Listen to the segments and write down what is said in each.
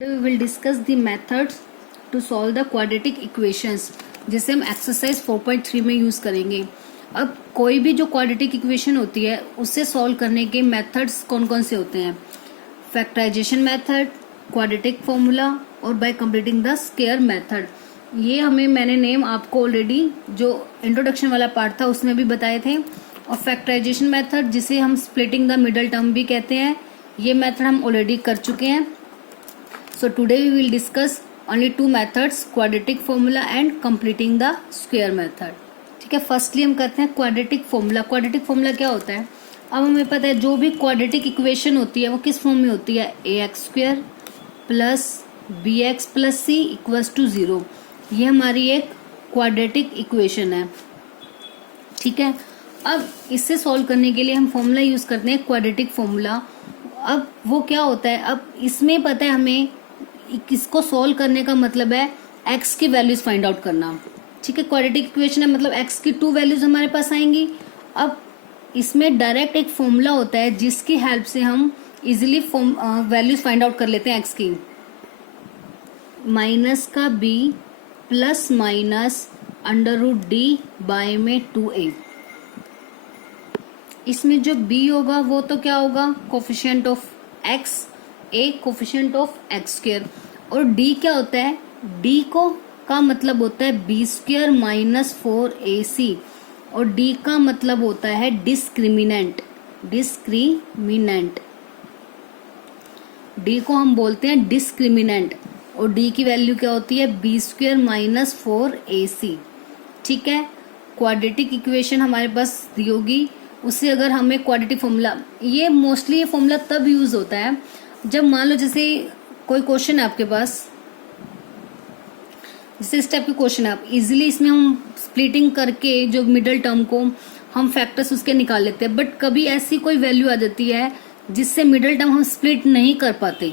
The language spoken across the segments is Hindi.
We will discuss the methods to solve the quadratic equations, जिसे हम एक्सरसाइज 4.3 में यूज करेंगे। अब कोई भी जो क्वाड्रेटिक इक्वेशन होती है उससे सॉल्व करने के मेथड्स कौन कौन से होते हैं? फैक्टराइजेशन मेथड, क्वाड्रेटिक फॉर्मूला और bye completing the square method. ये मैंने नेम आपको ऑलरेडी जो इंट्रोडक्शन वाला पार्ट था उसमें भी बताए थे। और फैक्टराइजेशन मेथड, जिसे हम स्प्लिटिंग द मिडल टर्म भी कहते हैं, ये मेथड हम ऑलरेडी कर चुके हैं। So today we will discuss only two methods, quadratic formula and completing the square method। ठीक है, फर्स्टली हम करते हैं क्वाड्रेटिक फॉर्मूला। क्वाड्रेटिक फॉर्मूला क्या होता है? अब हमें पता है जो भी क्वाड्रेटिक इक्वेशन होती है वो किस फॉर्म में होती है? ax square plus B X plus C equals to 0। ये हमारी एक क्वाड्रेटिक इक्वेशन है। ठीक है, अब इससे सॉल्व करने के लिए हम फॉर्मूला यूज करते हैं क्वाड्रेटिक फॉर्मूला। अब वो क्या होता है? अब इसमें पता है हमें इसको सॉल्व करने का मतलब है x की वैल्यूज फाइंड आउट करना। ठीक है, क्वाड्रेटिक इक्वेशन है मतलब x की 2 वैल्यूज हमारे पास आएंगी। अब इसमें डायरेक्ट एक फॉर्मूला होता है जिसकी हेल्प से हम इजीली वैल्यूज फाइंड आउट कर लेते हैं x की। माइनस का b plus minus under root D by में 2a। इसमें जो b होगा वो तो क्या होगा? Coefficient of x, a coefficient of x square. और d क्या होता है? d को का मतलब होता है b स्क्वायर माइनस 4ac। और d का मतलब होता है डिस्क्रिमिनेंट। d को हम बोलते हैं डिस्क्रिमिनेंट। और d की वैल्यू क्या होती है? b square minus 4ac। ठीक है, क्वाड्रेटिक इक्वेशन हमारे पास दी होगी, उससे अगर हमें क्वाड्रेटिक फॉर्मूला, ये मोस्टली ये फॉर्मूला तब यूज होता है जब मान लो जैसे कोई क्वेश्चन है आपके पास, जैसे इस टाइप के क्वेश्चन है, आप इजीली इसमें हम स्प्लिटिंग करके जो मिडिल टर्म को हम फैक्टर्स उसके निकाल लेते हैं। बट कभी ऐसी कोई वैल्यू आ जाती है जिससे मिडिल टर्म हम स्प्लिट नहीं कर पाते।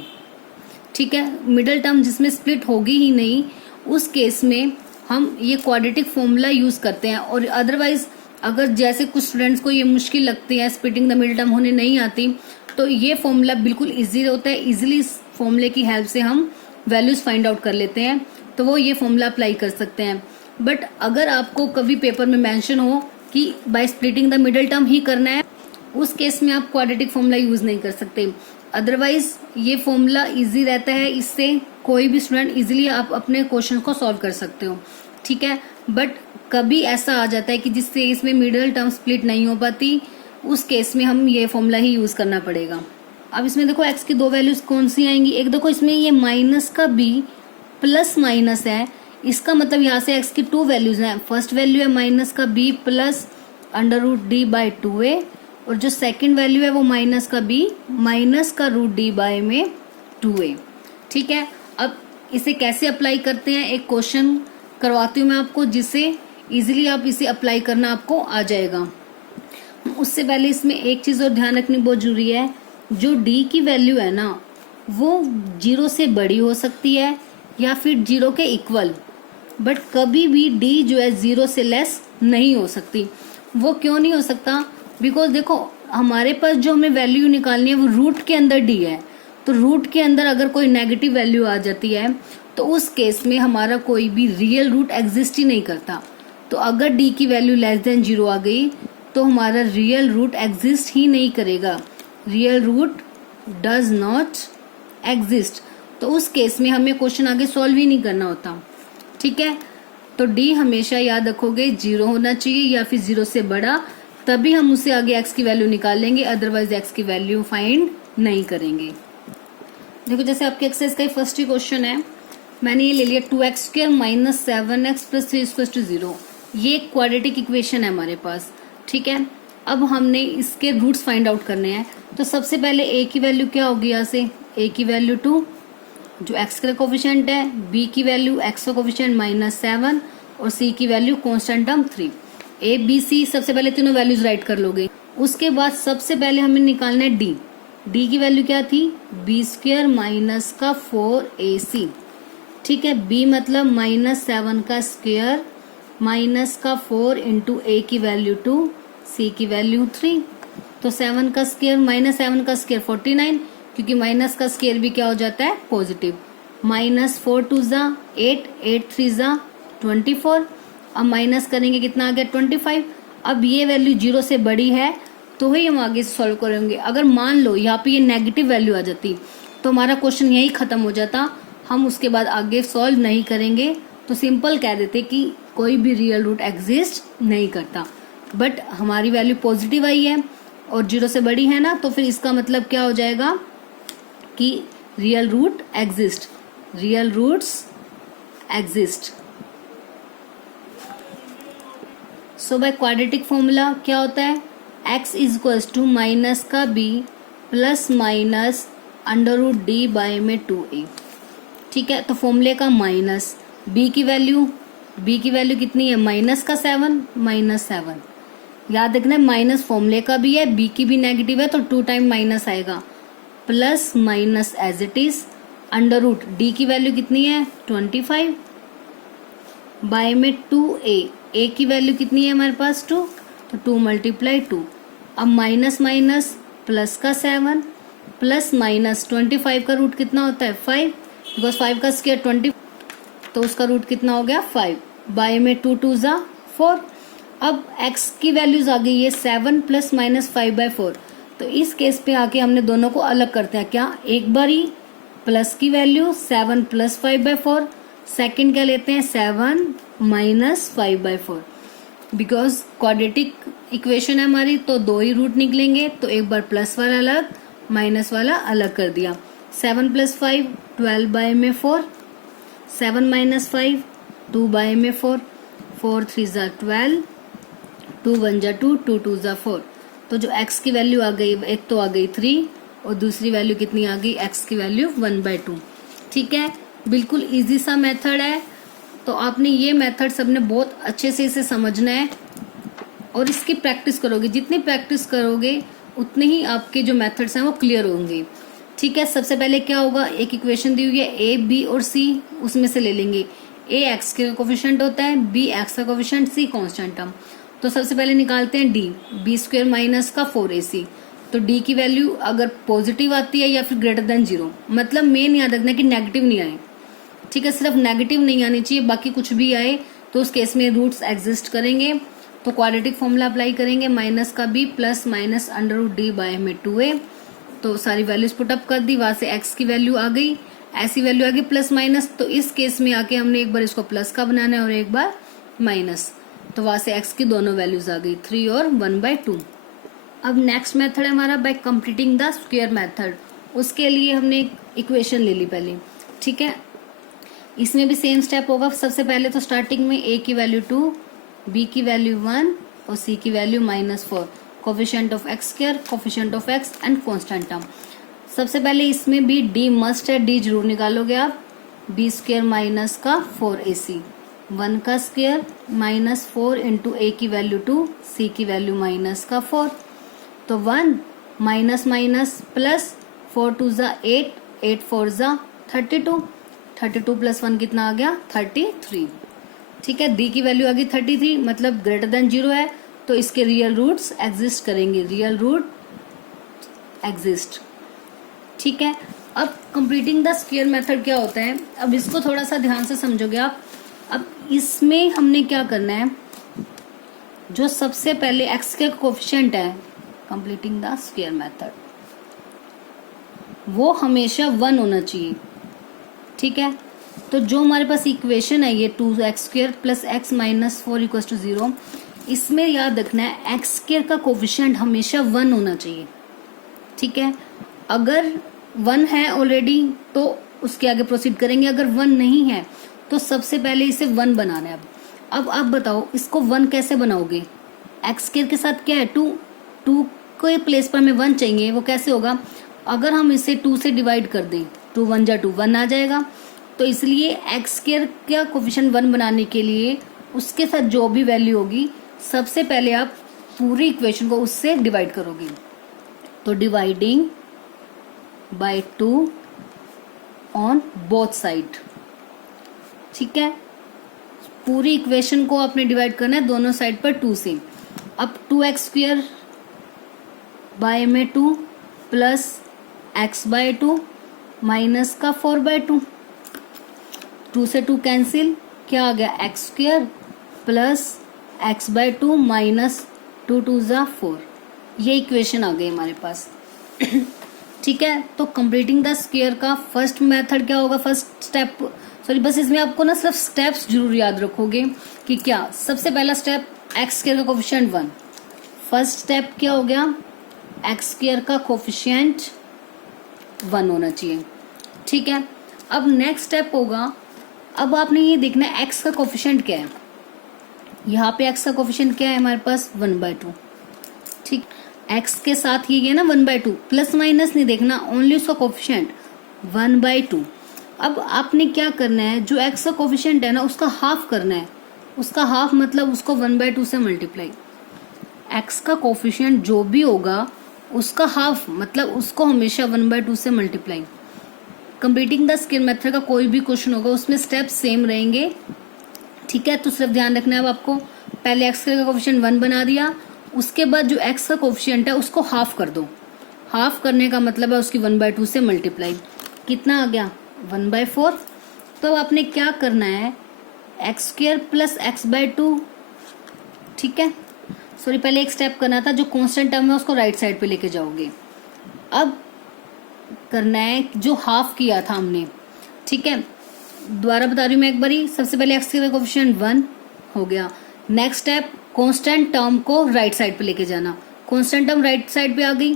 ठीक है, मिडिल टर्म जिसमें स्प्लिट होगी ही नहीं, उस केस में हम ये क्वाड्रेटिक फॉर्मूला यूज करते हैं। और अदरवाइज अगर जैसे कुछ स्टूडेंट्स को ये मुश्किल लगती है, स्प्लिटिंग द मिडिल टर्म होने नहीं आती, तो ये फॉर्मूला बिल्कुल इजी होता है। इजीली इस फॉर्मूले की हेल्प से हम वैल्यूज फाइंड आउट कर लेते हैं, तो वो ये फॉर्मूला अप्लाई कर सकते हैं। बट अगर आपको कभी पेपर में मेंशन हो कि by splitting the middle term ही करना है, उस केस में आप क्वाड्रेटिक फॉर्मूला यूज नहीं कर सकते। अदरवाइज ये फॉर्मूला इजी रहता है, इससे कोई भी स्टूडेंट इजीली आप अपने क्वेश्चन को सॉल्व कर सकते हो। ठीक है, बट कभी ऐसा आ जाता है कि जिससे इसमें मिडिल टर्म स्प्लिट नहीं हो पाती, उस केस में हम ये फॉर्मूला ही यूज करना पड़ेगा। अब इसमें देखो x की 2 वैल्यूज कौन सी आएंगी? एक देखो इसमें ये माइनस का b प्लस माइनस है, इसका मतलब यहाँ से x की 2 वैल्यूज हैं। फर्स्ट वैल्यू है माइनस का b plus under root D by 2a, और जो सेकंड वैल्यू है वो माइनस का b माइनस का रूट डी बाय में 2a। ठीक है, अब इसे कैसे अप्लाई करते हैं एक क्वेश्चन करवाती हूँ मैं आपको, जिससे इजीली आप इसे अप्लाई करना आपको आ जाएगा। उससे पहले इसमें एक चीज और ध्यान रखनी बहुत जरूरी है, जो d की वैल्यू है ना वो 0 से बड़ी हो सकती है या फिर 0 के इक्वल, बट कभी भी d जो है 0 से लेस नहीं हो सकती। वो क्यों नहीं हो सकता? बिकॉज देखो हमारे पास जो हमें वैल्यू निकालनी है वो रूट के अंदर d है, तो रूट के अंदर अगर कोई नेगेटिव वैल्यू आ जाती है तो उस केस में हमारा कोई भी रियल रूट एग्जिस्ट ही नहीं करता। तो अगर d की वैल्यू लेस देन 0 आ गई तो हमारा रियल रूट एग्जिस्ट ही नहीं करेगा। Real root does not exist. तो उस केस में हमें क्वेश्चन आगे सॉल्व ही नहीं करना होता। ठीक है, तो d हमेशा याद रखोगे 0 होना चाहिए या फिर 0 से बड़ा, तभी हम उससे आगे x की वैल्यू निकालेंगे, अदरवाइज x की वैल्यू फाइंड नहीं करेंगे। देखो जैसे आपके एक्सरसाइज का ही फर्स्ट ही क्वेश्चन है, मैंने ये ले लिया 2x square minus 7x plus 3 equals to 0। ये क्वाड्रेटिक इक्वेशन है हमारे पास। ठीक है, अब हमने इसके रूट्स फाइंड आउट करने हैं। तो सबसे पहले a की वैल्यू क्या होगी? यहाँ से a की वैल्यू 2 जो x का कोफिशिएंट है, b की वैल्यू x का कोफिशिएंट माइनस 7 और c की value constant term 3। a b c सबसे पहले तीनों वैल्यूज राइट कर लोगे। उसके बाद सबसे पहले हमें निकालना है d की वैल्यू क्या थी? b स्क्वायर माइनस का 4ac। ठीक है, b मतलब माइनस 7 का स्क्वायर माइनस का 4 इंटू a की वैल्यू 2, c की वैल्यू 3। तो 7 का स्क्वायर माइनस 7 का स्क्वायर 49, क्योंकि माइनस का स्क्वायर भी क्या हो जाता है? पॉजिटिव। -4 टू ज़ा 8, 8 3 ज़ा 24। अब माइनस करेंगे कितना आ गया 25। अब ये वैल्यू 0 से बड़ी है तो ही हम आगे सॉल्व करेंगे। अगर मान लो यहाँ पे ये नेगेटिव वैल्यू आ जाती तो हमारा क्वेश्चन यही खत्म हो जाता, हम उसके बाद आगे सॉल्व नहीं करेंगे। तो सिंपल कह देते कि कोई भी रियल रूट एग्जिस्ट नहीं करता। बट हमारी वैल्यू पॉजिटिव आई है और 0 से बड़ी है ना, तो फिर इसका मतलब क्या हो जाएगा कि real root exist, real roots exist. So by quadratic formula क्या होता है, x is equals to minus का b plus minus under root D by में 2a। ठीक है, तो फॉर्मूले का माइनस b की वैल्यू कितनी है, माइनस का 7, -7। याद रखना माइनस फॉर्मूले का भी है, b की भी नेगेटिव है तो 2 टाइम माइनस आएगा, plus minus as it is under root D की वैल्यू कितनी है 25 बाय में 2a। a की वैल्यू कितनी है हमारे पास 2, तो 2 × 2। अब माइनस माइनस प्लस का 7 प्लस माइनस 25 का रूट कितना होता है 5, बिकॉज 5 का स्क्वायर 20, तो उसका रूट कितना हो गया 5 बाय में 2 2 ज़ा 4। अब x की वैल्यूज आ गई है 7 प्लस माइनस 5/4। तो इस केस पे आके हमने दोनों को अलग करते हैं क्या, एक बारी प्लस की वैल्यू 7 प्लस 5/4, सेकेंड क्या लेते हैं 7 माइनस 5/4। बिकॉज क्वाड्रेटिक इक्वेशन है हमारी तो 2 ही रूट निकलेंगे, तो एक बार प्लस वाला अलग माइनस वाला अलग कर दिया। 7 + 5 12 बाय में 4, 7 - 5 2 बाय में 4, 4 3 ज़ा 12, 2 1 ज़ा 2, 2 2 ज़ा 4। तो जो x की वैल्यू आ गई, एक तो आ गई 3 और दूसरी वैल्यू कितनी आ गई, x की वैल्यू 1/2। ठीक है, बिल्कुल इजी सा मेथड है। तो आपने ये मेथड सबने बहुत अच्छे से इसे समझना है और इसकी प्रैक्टिस करोगे, जितनी प्रैक्टिस करोगे उतने ही आपके जो मेथड्स हैं वो क्लियर होंगे। ठीक है, सबसे पहले क्या होगा, एक इक्वेशन दी हुई है a, b और c, उसमें से ले लेंगे। a x के कोफिशिएंट होता है, b x का कोफिशिएंट, c कांस्टेंट टर्म। तो सबसे पहले निकालते हैं d, b² माइनस का 4ac। तो d की वैल्यू अगर पॉजिटिव आती है या फिर ग्रेटर देन 0, मतलब मेन याद रखना कि नेगेटिव नहीं आए। ठीक है, सिर्फ नेगेटिव नहीं आनी चाहिए, बाकी कुछ भी आए तो उस केस में रूट्स एग्जिस्ट करेंगे। तो क्वाड्रेटिक फॉर्मूला अप्लाई करेंगे, माइनस का b plus minus under root D by में 2a। तो सारी वैल्यूज पुटअप कर दी, वहां से x की वैल्यू आ गई, ऐसी वैल्यू आ गई प्लस माइनस। तो इस केस में आके हमने एक बार इसको प्लस का बनाना है और एक बार माइनस, तो वहां से x की दोनों वैल्यूज आ गई 3 और 1/2। अब नेक्स्ट मेथड है हमारा bye completing the square method. उसके लिए हमने एक इक्वेशन ले ली पहले। ठीक है, इसमें भी सेम स्टेप होगा। सबसे पहले तो स्टार्टिंग में a की वैल्यू 2, b की वैल्यू 1 और c की value -4, coefficient of x², coefficient of x and constant term. सबसे पहले इसमें भी d मस्ट है, d जरूर निकालोगे आप। b² माइनस का 4ac, 1 का स्क्वायर माइनस 4 इंटू a की वैल्यू 2, c की वैल्यू माइनस का 4। तो 1 माइनस माइनस प्लस 4 2 ज़ा 8, 8 4 ज़ा 32, 32 + 1 कितना आ गया 33। ठीक है, d की वैल्यू आ गई 33, मतलब ग्रेटर देन 0 है, तो इसके रियल रूट्स एग्जिस्ट करेंगे, रियल रूट एग्जिस्ट। ठीक है, अब कंप्लीटिंग द स्क्वायर मेथड क्या होता है, अब इसको थोड़ा सा ध्यान से समझोगे आप। अब इसमें हमने क्या करना है, जो सबसे पहले x के कोफिशिएंट है कंप्लीटिंग द स्क्वायर मेथड, वो हमेशा 1 होना चाहिए। ठीक है, तो जो हमारे पास इक्वेशन है ये 2x² + x - 4 = 0, इसमें याद रखना है x² का कोफिशिएंट हमेशा 1 होना चाहिए। ठीक है, अगर 1 है ऑलरेडी तो उसके आगे प्रोसीड करेंगे, अगर 1 नहीं है तो सबसे पहले इसे 1 बनाना है। अब आप बताओ इसको 1 कैसे बनाओगे, x² के साथ क्या है 2, 2 के प्लेस पर हमें 1 चाहिए, वो कैसे होगा, अगर हम इसे 2 से डिवाइड कर दें, 2 1 = 2, 1 आ जाएगा। तो इसलिए x² का कोफिशिएंट 1 बनाने के लिए उसके साथ जो भी वैल्यू होगी सबसे पहले आप पूरी इक्वेशन को उससे डिवाइड करोगे। तो dividing by 2 on both side. ठीक है, पूरी इक्वेशन को आपने डिवाइड करना है दोनों साइड पर 2 से। अब 2x² बाय में 2 प्लस x/2 माइनस का 4/2। 2 से 2 कैंसिल, क्या आ गया X square plus X by 2 minus 2 2 ज़ा 4। ये इक्वेशन आ गई हमारे पास। ठीक है, तो कंप्लीटिंग द स्क्वायर का फर्स्ट मेथड क्या होगा, फर्स्ट स्टेप, सॉरी बस इसमें आपको ना सिर्फ स्टेप्स जरूर याद रखोगे कि क्या। सबसे पहला स्टेप एक्स स्क्वायर का कोफिशिएंट 1। फर्स्ट स्टेप क्या हो गया, एक्स स्क्वायर का कोफिशिएंट 1 होना चाहिए। ठीक है, अब नेक्स्ट स्टेप होगा, अब आपने ये देखना है एक्स का कोफिशिएंट क्या है। यहाँ पे एक्स का कोफिशिएंट क्या है हमारे पास 1/2। ठीक, एक्स के साथ ये ना 1/2, प्लस माइनस नहीं देखना, ओनली उसका कोफिशिएंट 1/2। अब आपने क्या करना है, जो एक्स का कोफिशिएंट है ना उसका हाफ करना है। उसका हाफ मतलब उसको 1/2 से मल्टीप्लाई। एक्स का कोफिशिएंट जो भी होगा उसका हाफ मतलब उसको हमेशा 1/2 से multiply. Completing the square method का कोई भी क्वेश्चन होगा उसमें स्टेप सेम रहेंगे। ठीक है, तो सिर्फ ध्यान रखना है अब आपको, पहले एक्स का कोफिशिएंट 1 बना दिया, उसके बाद जो एक्स का कोफिशिएंट है उसको हाफ कर दो। हाफ करने का मतलब है उसकी 1/2 से मल्टीप्लाई। कितना आ गया 1/4। तो आपने क्या करना है, X square plus X by 2। ठीक है, सॉरी पहले एक स्टेप करना था, जो कांस्टेंट टर्म है उसको राइट साइड पे लेके जाओगे। अब करना है जो हाफ किया था हमने। ठीक है, दोबारा बता रही हूँ मैं एक बारी, सबसे पहले एक्स का कोफिशिएंट 1 हो गया। नेक्स्ट स्टेप कांस्टेंट टर्म को राइट साइड पे लेके जाना। कांस्टेंट टर्म राइट साइड पे आ गई,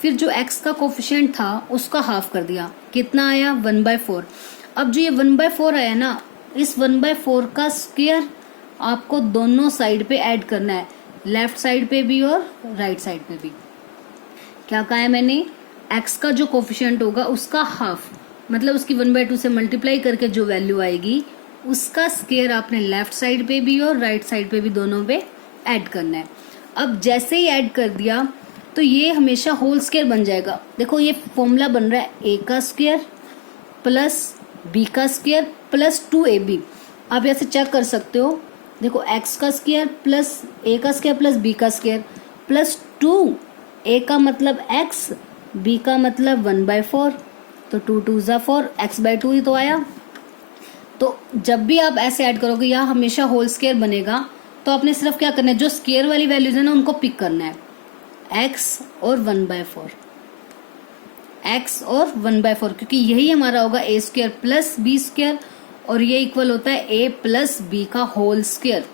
फिर जो एक्स का कोफिशिएंट था उसका हाफ कर दिया। कितना आया 1/4। अब जो ये 1/4 आया ना, इस 1/4 का स्क्वायर आपको दोनों साइड पे ऐड करना है, लेफ्ट साइड पे भी और राइट साइड पे भी। क्या कहा है मैंने, एक्स का जो कोफिशिएंट होगा उसका हाफ मतलब उसकी 1/2 से मल्टीप्लाई करके जो वैल्यू आएगी उसका स्क्वायर आपने लेफ्ट साइड पे भी और राइट साइड पे भी दोनों पे ऐड करना है। अब जैसे ही ऐड कर दिया तो ये हमेशा होल स्क्वायर बन जाएगा। देखो ये फॉर्मूला बन रहा है ए का स्क्वायर प्लस बी का स्क्वायर प्लस 2ab। आप ऐसे चेक कर सकते हो, देखो एक्स का स्क्वायर प्लस ए का स्क्वायर प्लस बी का स्क्वायर प्लस 2, ए का मतलब एक्स, बी का मतलब 1/4, तो 2 2 ज़ा 4, x/2 ही तो आया। तो जब भी आप ऐसे ऐड करोगे या हमेशा होल स्क्वायर बनेगा, तो आपने सिर्फ क्या करना है, जो स्क्वायर वाली वैल्यूज है ना उनको पिक करना है, x और 1/4, x और 1/4, क्योंकि यही हमारा होगा a square plus B square और ये इक्वल होता है a प्लस बी का होल स्क्वायर।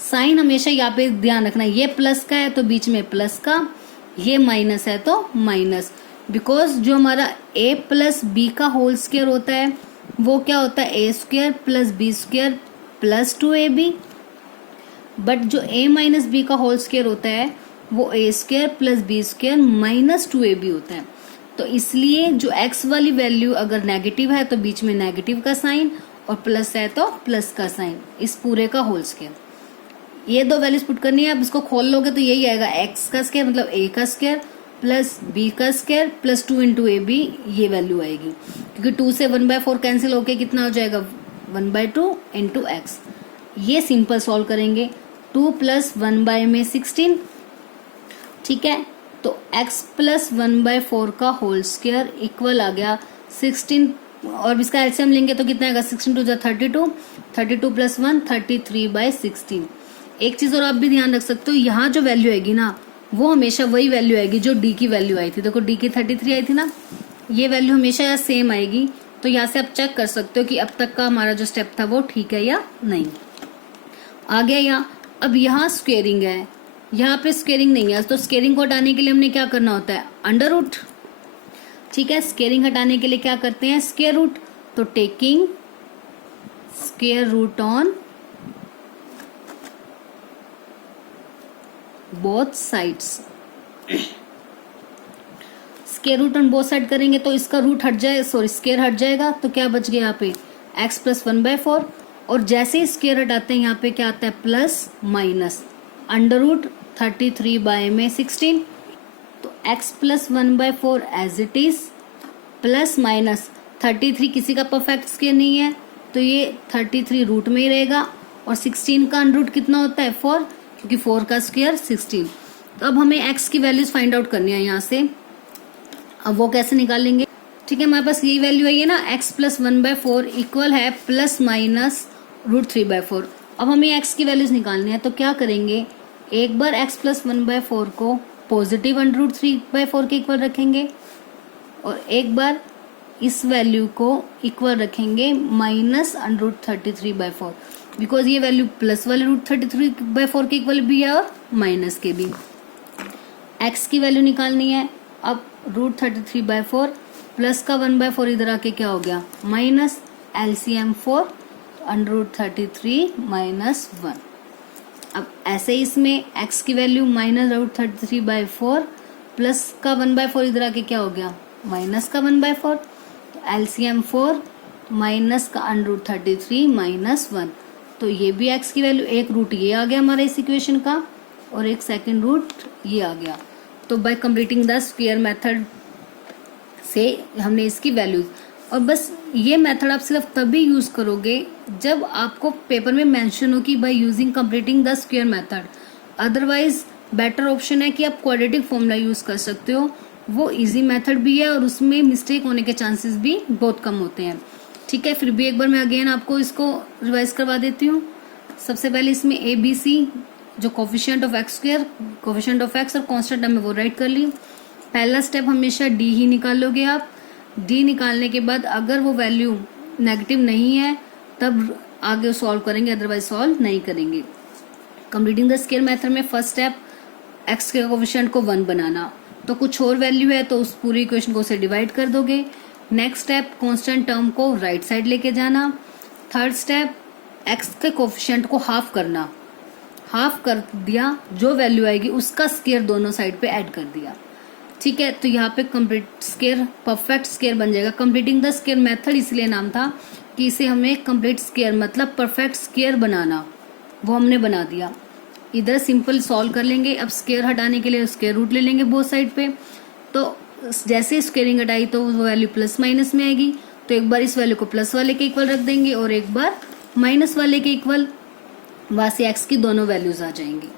साइन हमेशा यहाँ पे ध्यान रखना, ये प्लस का है तो बीच में प्लस का, ये माइनस है तो माइनस, बिकॉज जो हमारा a प्लस बी का होल स्क्वायर होता है वो क्या होता है a square plus B square plus 2ab, but जो a माइनस बी का होल स्क्वायर होता है वो a square plus B square minus 2ab होता है। तो इसलिए जो x वाली वैल्यू अगर नेगेटिव है तो बीच में नेगेटिव का साइन और प्लस है तो प्लस का साइन, इस पूरे का होल स्क्वायर। ये दो वैल्यूज पुट करनी है, अब इसको खोल लोगे तो यही आएगा, x का स्क्वायर मतलब a का स्क्वायर प्लस बी का square plus 2 into A B, ये वैल्यू आएगी, क्योंकि 2 से 1/4 कैंसिल होके कितना हो जाएगा 1/2 इंटू एक्स। ये सिंपल सॉल्व करेंगे, 2 प्लस 1 में 16। ठीक है, तो x प्लस 1/4 का होल स्क्वायर इक्वल आ गया 16, और इसका एलसीएम लेंगे तो कितना आएगा 16 2 32, 32 प्लस 1 33/16। एक चीज और आप भी ध्यान रख सकते हो, यहाँ जो वैल्यू आएगी ना वो हमेशा वही वैल्यू आएगी जो डी की वैल्यू आई थी। देखो डी की 33 आई थी ना, ये वैल्यू हमेशा यहाँ सेम आएगी। तो यहाँ से आप चेक कर सकते हो कि अब तक का हमारा जो स्टेप था वो ठीक है या नहीं। आ गया यहाँ, अब यहाँ स्क्वेयरिंग है, यहाँ पे स्क्वेयरिंग नहीं है, तो स्क्वेयरिंग को हटाने के लिए हमने क्या करना होता है अंडर रूट। ठीक है, स्क्वेयरिंग हटाने के लिए क्या करते हैं स्क्वेयर रूट, तो taking square root on both sides. Square root on both side करेंगे तो इसका रूट हट जाए, सॉरी स्क्वायर हट जाएगा, तो क्या बच गया यहाँ पे x प्लस 1/4, और जैसे ही स्क्वायर हटाते हैं यहाँ पे क्या आता है प्लस माइनस अंडर रूट 33 में 16, तो x plus 1/4 as it is plus minus 33 किसी का परफेक्ट स्क्वायर नहीं है तो ये 33 रूट में ही रहेगा, और 16 का अंडर रूट कितना होता है 4, क्योंकि 4 का स्क्वायर 16। तो अब हमें x की वैल्यूज फाइंड आउट करनी है यहाँ से। अब वो कैसे निकालेंगे, ठीक है, हमारे पास यही वैल्यू आई है ना, x प्लस 1/4 इक्वल है प्लस माइनस √3/4। अब हमें x की वैल्यूज निकालनी है, तो क्या करेंगे, एक बार x प्लस 1/4 को पॉजिटिव √3/4 के इक्वल रखेंगे और एक बार इस वैल्यू को इक्वल रखेंगे माइनस √33/4, बिकॉज ये वैल्यू प्लस वाले √33/4 के इक्वल भी है और माइनस के भी। x की वैल्यू निकालनी है, अब √33/4 प्लस का 1/4 इधर आके क्या हो गया, माइनस LCM 4 √33 माइनस 1। अब ऐसे ही इसमें x की वैल्यू माइनस √33/4 प्लस का 1/4 इधर आके क्या हो गया, माइनस का 1/4, तो LCM 4 माइनस का √33 माइनस 1। तो ये भी x की वैल्यू, एक रूट ये आ गया हमारे इस इक्वेशन का और एक सेकंड रूट ये आ गया। तो bye completing the square method से हमने इसकी वैल्यूज, और बस ये मेथड आप सिर्फ तभी यूज करोगे जब आपको पेपर में मेंशन हो कि by using completing the square method. Otherwise better option है कि आप क्वाड्रेटिक फॉर्मूला यूज कर सकते हो, वो इजी मेथड भी है और उसमें मिस्टेक होने के चांसेस भी बहुत कम होते हैं। ठीक है, फिर भी एक बार मैं अगेन आपको इसको रिवाइज करवा देती हूँ। सबसे पहले इसमें ABC जो coefficient of x square, coefficient of x और कांस्टेंट टर्म में वो राइट कर ली। पहला स्टेप हमेशा D ही निकालोगे आप। D निकालने के बाद अगर वो वैल्यू नेगेटिव नहीं है तब आगे सॉल्व करेंगे, अदरवाइज सॉल्व नहीं करेंगे। कंप्लीटिंग द स्क्वायर मेथड में फर्स्ट स्टेप एक्स के कोफिशिएंट को 1 बनाना, तो कुछ और वैल्यू है तो उस पूरी इक्वेशन को उसे डिवाइड कर दोगे। नेक्स्ट स्टेप कांस्टेंट टर्म को राइट साइड लेके जाना। थर्ड स्टेप एक्स के कोफिशिएंट को हाफ करना, हाफ कर दिया, जो वैल्यू आएगी उसका स्क्वायर दोनों साइड पे ऐड कर दिया। ठीक है, तो यहाँ पे कंप्लीट स्क्वायर, परफेक्ट स्क्वायर बन जाएगा। कंप्लीटिंग द स्क्वायर मेथड इसलिए नाम था कि इसे हमें कंप्लीट स्क्वायर मतलब परफेक्ट स्क्वायर बनाना, वो हमने बना दिया। इधर सिंपल सॉल्व कर लेंगे। अब स्क्वायर हटाने के लिए स्क्वायर रूट ले लेंगे बोथ साइड पे, तो जैसे स्क्वायरिंग हटाई तो वो वैल्यू प्लस माइनस में आएगी, तो एक बार इस वैल्यू को प्लस वाले के इक्वल रख देंगे और एक बार माइनस वाले के इक्वल, वहां से एक्स की दोनों वैल्यूज आ जाएंगी।